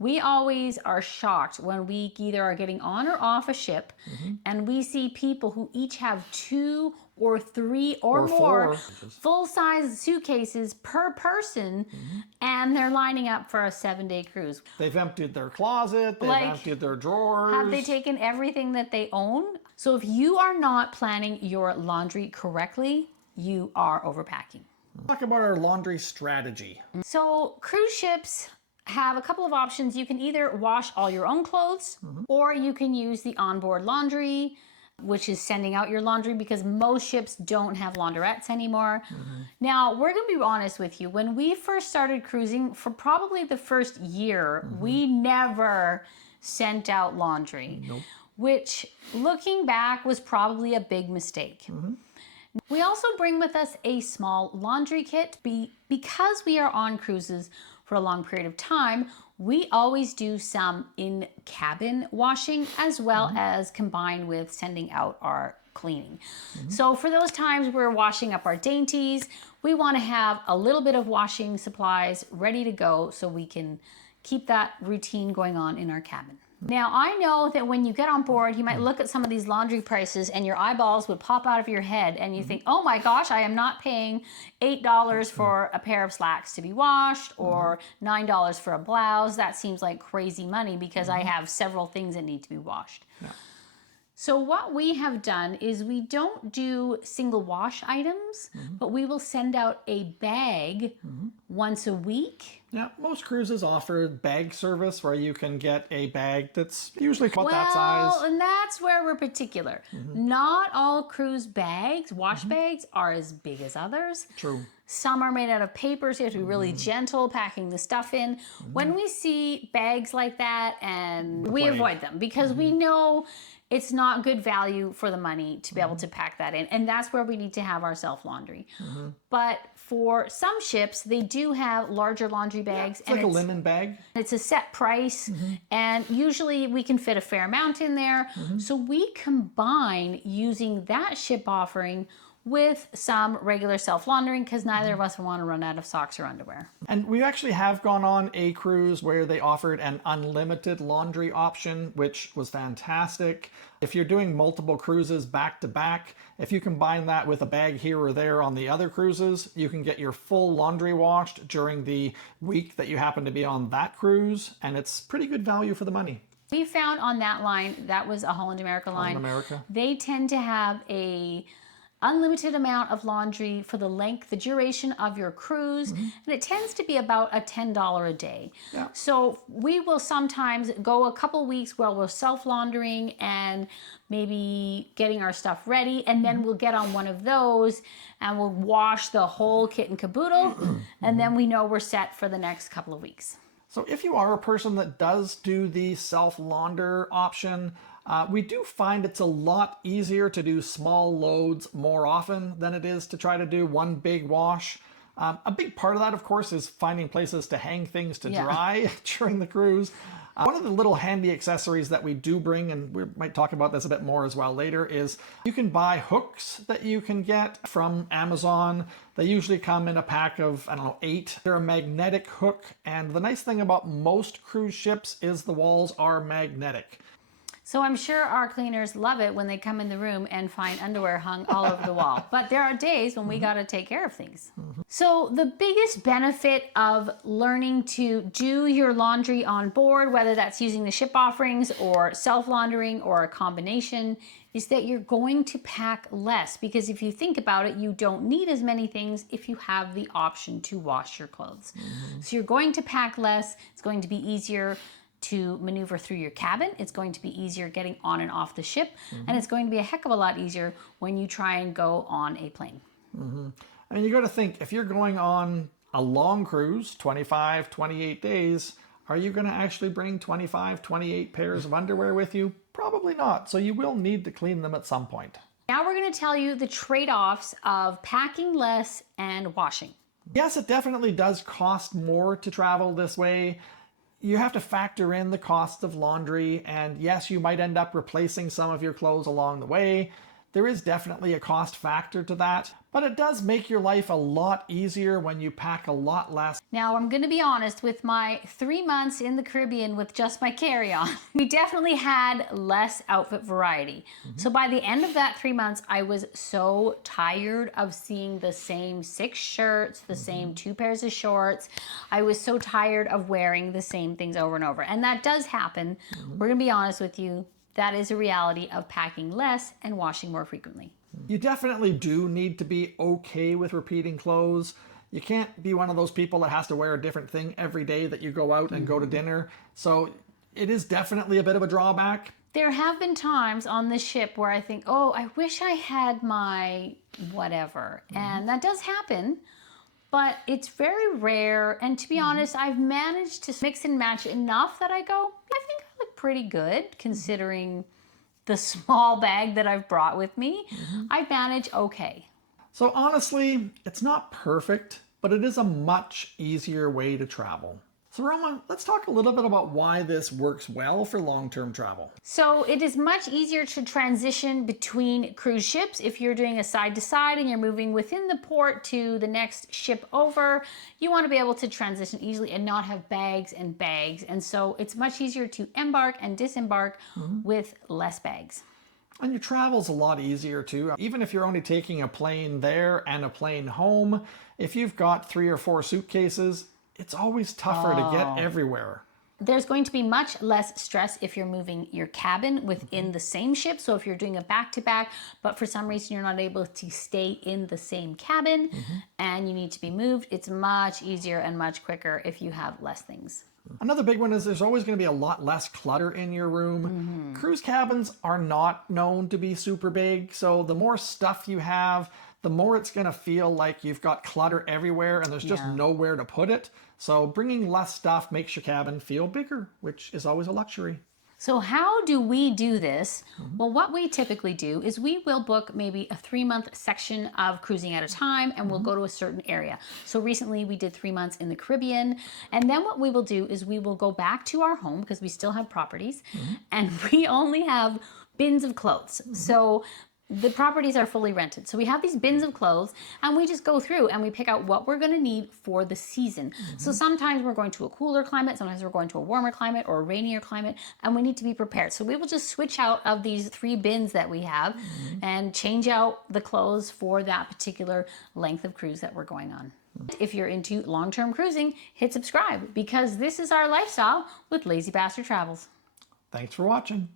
We always are shocked when we either are getting on or off a ship and we see people who each have 2 or 3 or more full-size suitcases per person and they're lining up for a 7-day cruise. They've emptied their closet, they've emptied their drawers. Have they taken everything that they own? So if you are not planning your laundry correctly, you are overpacking. Talk about our laundry strategy. So cruise ships have a couple of options. You can either wash all your own clothes or you can use the onboard laundry, which is sending out your laundry because most ships don't have laundrettes anymore. Now, we're gonna be honest with you. When we first started cruising, for probably the first year, we never sent out laundry, which looking back was probably a big mistake. We also bring with us a small laundry kit because we are on cruises for a long period of time. We always do some in-cabin washing as well as combined with sending out our cleaning. So for those times we're washing up our dainties, we want to have a little bit of washing supplies ready to go so we can keep that routine going on in our cabin. Now, I know that when you get on board, you might look at some of these laundry prices and your eyeballs would pop out of your head and you think, oh my gosh, I am not paying $8 for a pair of slacks to be washed or $9 for a blouse. That seems like crazy money because I have several things that need to be washed. So what we have done is we don't do single wash items, but we will send out a bag once a week. Yeah, most cruises offer bag service where you can get a bag that's usually about that size. Well, and that's where we're particular. Not all cruise bags, wash bags, are as big as others. True. Some are made out of paper, so you have to be really gentle packing the stuff in. When we see bags like that, and we avoid them because we know it's not good value for the money to be able to pack that in. And that's where we need to have our self-laundry. But for some ships, they do have larger laundry bags. It's like a linen bag. It's a set price. And usually we can fit a fair amount in there. So we combine using that ship offering with some regular self-laundering because neither of us want to run out of socks or underwear. And we actually have gone on a cruise where they offered an unlimited laundry option, which was fantastic. If you're doing multiple cruises back to back, if you combine that with a bag here or there on the other cruises, you can get your full laundry washed during the week that you happen to be on that cruise, and it's pretty good value for the money. We found on that line, that was a Holland America line, they tend to have a unlimited amount of laundry for the duration of your cruise, and it tends to be about a $10 a day. So we will sometimes go a couple weeks where we're self-laundering and maybe getting our stuff ready, and then we'll get on one of those and we'll wash the whole kit and caboodle, and then we know we're set for the next couple of weeks. So if you are a person that does do the self-launder option, we do find it's a lot easier to do small loads more often than it is to try to do one big wash. A big part of that, of course, is finding places to hang things to dry during the cruise. One of the little handy accessories that we do bring, and we might talk about this a bit more as well later, is you can buy hooks that you can get from Amazon. They usually come in a pack of, 8. They're a magnetic hook, and the nice thing about most cruise ships is the walls are magnetic. So I'm sure our cleaners love it when they come in the room and find underwear hung all over the wall. But there are days when we got to take care of things. So the biggest benefit of learning to do your laundry on board, whether that's using the ship offerings or self-laundering or a combination, is that you're going to pack less. Because if you think about it, you don't need as many things if you have the option to wash your clothes. So you're going to pack less. It's going to be easier to maneuver through your cabin. It's going to be easier getting on and off the ship, and it's going to be a heck of a lot easier when you try and go on a plane. I mean, you got to think, if you're going on a long cruise, 25, 28 days, are you going to actually bring 25, 28 pairs of underwear with you? Probably not. So you will need to clean them at some point. Now we're going to tell you the trade-offs of packing less and washing. Yes, it definitely does cost more to travel this way. You have to factor in the cost of laundry, and yes, you might end up replacing some of your clothes along the way. There is definitely a cost factor to that, But it does make your life a lot easier when you pack a lot less. Now, I'm going to be honest, with my 3 months in the Caribbean with just my carry-on, we definitely had less outfit variety. So by the end of that 3 months, I was so tired of seeing the same 6 shirts, the same 2 pairs of shorts. I was so tired of wearing the same things over and over. And that does happen. We're going to be honest with you. That is a reality of packing less and washing more frequently. You definitely do need to be okay with repeating clothes. You can't be one of those people that has to wear a different thing every day that you go out and go to dinner. So it is definitely a bit of a drawback. There have been times on this ship where I think, oh, I wish I had my whatever. And that does happen, but it's very rare. And to be honest, I've managed to mix and match enough that I go, I think I look pretty good considering the small bag that I've brought with me. I manage okay. So honestly, it's not perfect, but it is a much easier way to travel. So Roma, let's talk a little bit about why this works well for long-term travel. So it is much easier to transition between cruise ships. If you're doing a side to side and you're moving within the port to the next ship over, you want to be able to transition easily and not have bags and bags. And so it's much easier to embark and disembark with less bags. And your travel's a lot easier too. Even if you're only taking a plane there and a plane home, if you've got 3 or 4 suitcases, it's always tougher to get everywhere. There's going to be much less stress if you're moving your cabin within the same ship. So if you're doing a back-to-back, but for some reason you're not able to stay in the same cabin and you need to be moved, it's much easier and much quicker if you have less things. Another big one is there's always going to be a lot less clutter in your room. Cruise cabins are not known to be super big, so the more stuff you have, the more it's going to feel like you've got clutter everywhere and there's just nowhere to put it. So bringing less stuff makes your cabin feel bigger, which is always a luxury. So how do we do this? Well, what we typically do is we will book maybe a 3-month section of cruising at a time and we'll go to a certain area. So recently we did 3 months in the Caribbean. And then what we will do is we will go back to our home because we still have properties and we only have bins of clothes. So the properties are fully rented. So we have these bins of clothes and we just go through and we pick out what we're going to need for the season. So sometimes we're going to a cooler climate, sometimes we're going to a warmer climate or a rainier climate, and we need to be prepared. So we will just switch out of these 3 bins that we have and change out the clothes for that particular length of cruise that we're going on. If you're into long-term cruising, hit subscribe because this is our lifestyle with Lazy Bastard Travels. Thanks for watching.